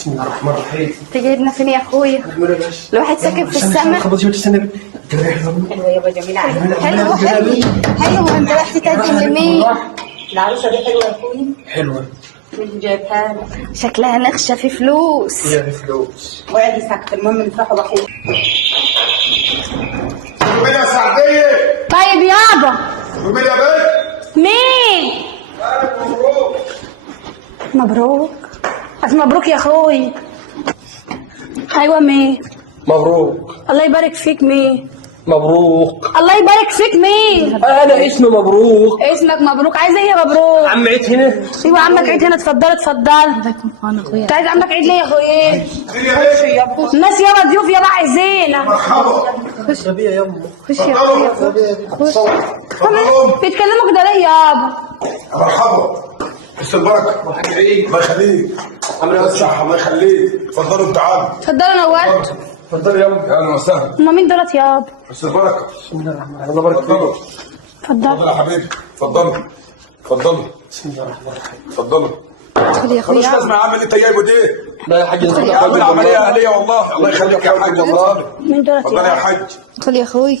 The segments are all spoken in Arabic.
بسم الله الرحمن الرحيم. انت جايبنا فين يا اخويا؟ الواحد ساكن في السماء. حلوه يابا جميله عليك. حلو حلو حلو. انت رحت تقدم لمين؟ العروسه دي حلوه يا اخويا. حلوة. مين اللي جايبها لك؟ شكلها نخشه في فلوس. هي في فلوس. وعدي سكت، المهم نفرحوا بخير. مين يا سعدية؟ طيب يابا. مين يا بنت؟ مين؟ مبروك. مبروك. مبروك يا اخوي. ايوه مين؟ مبروك. الله يبارك فيك. مين؟ مبروك. الله يبارك فيك. مين؟ انا اسمي مبروك. اسمك مبروك. عايز ايه يا مبروك؟ عم عيد هنا. ايوه عمك عيد هنا. اتفضل اتفضل. انت عايز عمك عيد ليه يا اخويا؟ مين يا بنت؟ الناس يابا ضيوف يابا عايزينك. مرحبا. خش يا يما. خش يا اخويا. خش. اتفضلوا. بيتكلموا كده ليه يابا؟ مرحبا. بس البركة. الله يخليك. الله يصحح. الله يخليك. اتفضلوا تعالوا. اتفضلوا نورت. اتفضل يما. يا اهلا وسهلا. هما مين دولت يابا؟ بس البركة. بسم الله الرحمن الرحيم. الله يبارك اتفضلوا. فيك. اتفضل. اتفضلوا يا حبيبي. اتفضلوا. اتفضلوا. بسم الله الرحمن الرحيم. اتفضلوا. ادخل يا ملوش اخويا. لازمة يا عم اللي انت جايبه دي. لا يا حاج. يا عم العملية أهلية والله. الله يخليك يا حاج والله. مين دولت اتفضل يا يابا؟ حاج. ادخل يا اخوي.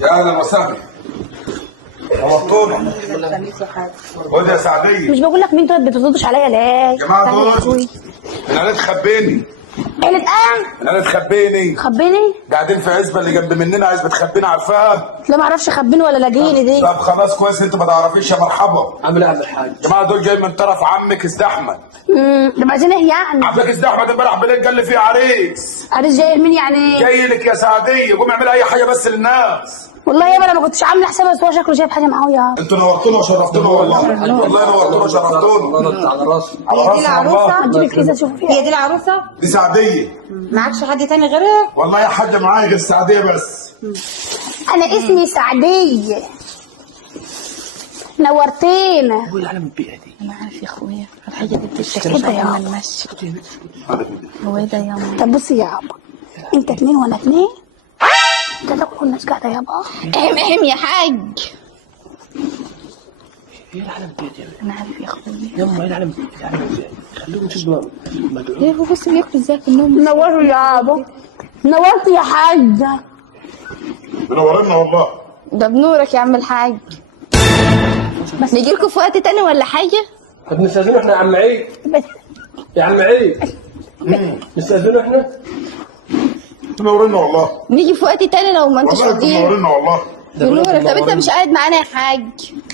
يا اهلا وسهلا. نورتونا. خد يا سعدية. مش بقول لك مين دولت؟ بتردش عليا ليه؟ يا جماعة تعالى يا دول. اخوي. العيال تخبيني. عيلة ايه؟ العيال تخبيني. خبيني؟ قاعدين في عزبة اللي جنب مننا. عزبة تخبينا عارفاها؟ لا ما اعرفش خبيني ولا لاقيني دي. طب خلاص كويس انت ما تعرفيش. يا مرحبا. عامل ايه يا عم الحاج؟ يا جماعة دول جاي من طرف عمك ازد احمد. ده عايزين ايه يعني؟ عمك ازد احمد امبارح بالليل قال لي في عريس عريس جاي لمين يعني؟ جاي لك يا سعدية. قوم اعمل اي حاجة بس للناس. والله يابا انا ما كنتش عامله حساب، بس هو شكله جايب حاجه معاه يابا. انتوا نورتونا وشرفتونا والله. والله نورتونا وشرفتونا. الله يرد على راسي. على هي دي راسنا والله. العروسه؟ هتجيب الكيسه اشوف هي فيها. دي العروسه؟ دي سعدية. معكش حد تاني غيرها؟ والله يا حاجة معايا غير السعدية بس. انا اسمي سعديه. نورتينا. هو العالم البيئة دي. انا عارف يا اخويا الحاجه دي بتشتكي كده يا من عم. المشي. هو ايه ده يا ماما؟ طب بصي يا عبا، انت اتنين وانا اتنين. انت تاكل الناس قاعده يابا. اهم يا حاج. ايه العالم البيئة دي؟ انا عارف يا اخويا. يما ايه العالم البيئة دي؟ خليهم يشوفوا مدعوين. ايه هو بس بياكل ازاي كلهم؟ نوروا يا عبا. نورت يا حاج. منورنا والله. ده بنورك يا عم الحاج. بس نجي لكم في وقت تاني ولا حاجه؟ طب نستأذنوا احنا يا عم عيد. بس يا عم عيد. نستأذنوا احنا. منورنا والله. نيجي في وقت تاني لو ما انتش والله انتوا فاضيين. منورنا والله. بنورك. طب انت مش قاعد معانا يا حاج؟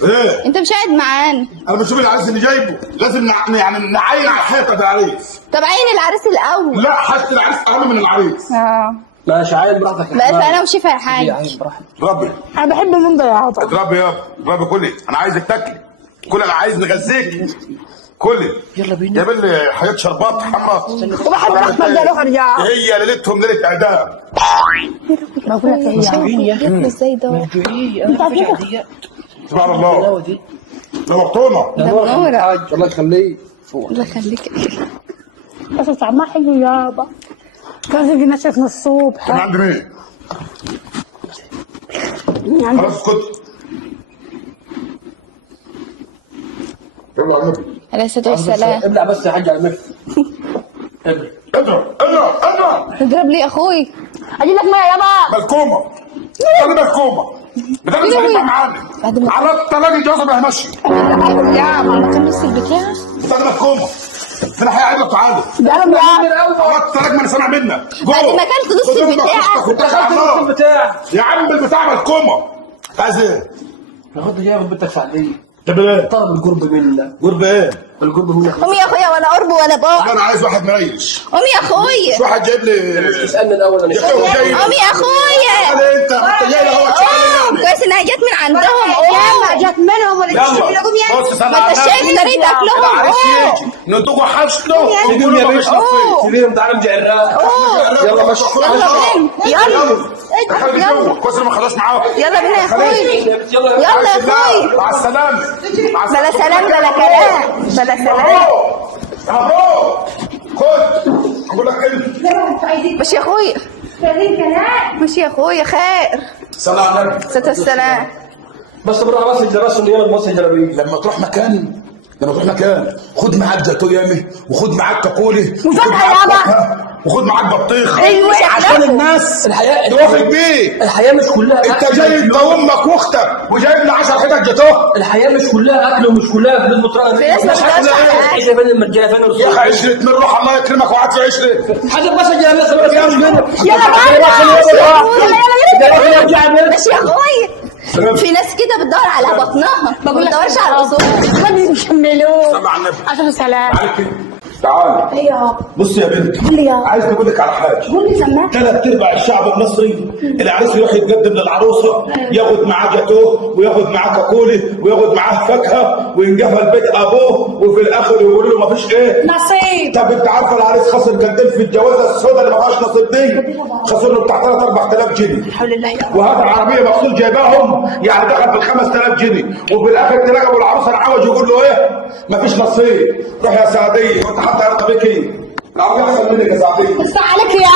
ايه؟ انت مش قاعد معانا. انا بشوف العريس اللي جايبه لازم يعني نعين على الحيطه ده عريس. طب عين العريس الاول. لا حاسس العريس اهم من العريس. ماشي عايل براحتك. بقى انا وشيفا يا حاج. عايل براحتك. اضربي. انا بحب اللون ده يا عبا. اضربي يابا. اضربي كلي. انا عايزك تاكلي. كل انا عايز نغذيك. كلي. يلا بينا. جايب لي حياه شربات حمراء. وبحب احمد ده روح ارجع. هي ليلتهم ليله اعدام. بقول لك ايه يا عبا. مين يا اخي؟ ياكل ازاي ده؟ مرجوعين. انا مفيش عاديات. سبحان الله. الحلاوة دي. نورتونا. بنورك. الله يخليك. الله يخليك. بس طعمها حلو يابا. كان يجي نشف من الصبح. كان عند مين؟ يعني خلاص اسكت. يلا يا نبي. عليه الصلاه والسلام. ابلع بس يا حاج على المكتب. ابلع. اضرب اضرب اضرب. تضرب ليه يا اخوي؟ اجيب لك ميه يابا. ملكومه. انا ملكومه. بتعمل صحيفه معانا. على الطلاق الجوازه ما هي ماشيه. يا ما كان نص البتاع. انا ملكومه. فانا هيقعد لك تعالى. جرب يا عبا. على الطلاق ما انا سامع منك. بعد ما اكلت نص البتاع. دخلت نص البتاع. يا عم البتاع ملكومه. عايز ايه؟ ناخد جايب بنتك سعدية. طب ايه؟ طلب القرب منك. قرب ايه؟ القرب منك. قوم يا اخويا ولا قرب ولا باع. انا عايز واحد مريش. قوم يا اخويا. مش واحد جايب لي. اسألني الأول أنا. يا اخي هو جاي. قوم يا اخويا. تعالى انت جاي هو قوم كويس انها جت من عندهم. قوم جت منهم ولا يلا قوم يعني. بص صلى ما على انت شايف النبي. طريقه اكلهم. قوم ندوق حشته. سيبيهم يا باشا. أوه. سيبيهم تعالى نجعلها. قوم يلا ماشي. يلا دخلني جوه. كويس ما خدوش معاهم. يلا بينا يا اخويا. يلا يلا يا اخوي. مع السلامه. بلا سلام بلا كلام بلا سلام. اهو خد. اقول لك كلمه. مش يا اخويا. مش يا اخويا خير. صلى على النبي. ست السلام. بس بالراحة بس الجراس اللي يلا بص الجلابية. لما تروح مكان لما تروح مكان خد معاك جاتو يامي وخد معاك كاكولي وفاكهة يابا. وخد معاك بطيخ ايوه عشان الناس الحياه توافق بيه. الحياه مش كلها انت أكل. جاي انت وامك واختك وجايب لي 10 حتت جاتوه. الحياه مش كلها اكل ومش كلها فلوس مطرقه. في ناس ما بتقدرش على عايز يا فندم المرجله فين يا الرسول؟ اخي عشرة من روح الله يكرمك وقعد في عشرة. حاجه بس يا بس يا ماشي يا اخويا. في ناس كده بتدور على بطنها ما بتدورش على اصولها. ما بيكملوش. صلى على النبي. عشان السلام. تعالى ايه يا بص يا بنت، قول لي يا عايز اقول لك على حاجه. قول لي سماك. 3/4 الشعب المصري العريس يروح يتقدم للعروسه ياخد معاه جاتوه وياخد معاه كاكولي وياخد معاه فاكهه وينجفل بيت ابوه وفي الاخر يقولوا له مفيش ايه نصيب. طب انت عارفه العريس خسر قدام في الجوازه السوداء اللي ما فيهاش نصيب دي؟ خسر له بتاع 3-4 آلاف جنيه. حول الله يا رب. وهذا العربيه مخصوص جايباهم يعني دخل في 5000 جنيه وفي الاخر تلاقي ابو العروسه العوج يقول له ايه؟ مفيش نصيب. روح يا سعديه وانت حتى علاقه بك ايه؟ العربيه احسن منك يا سعديه. بس عليك يا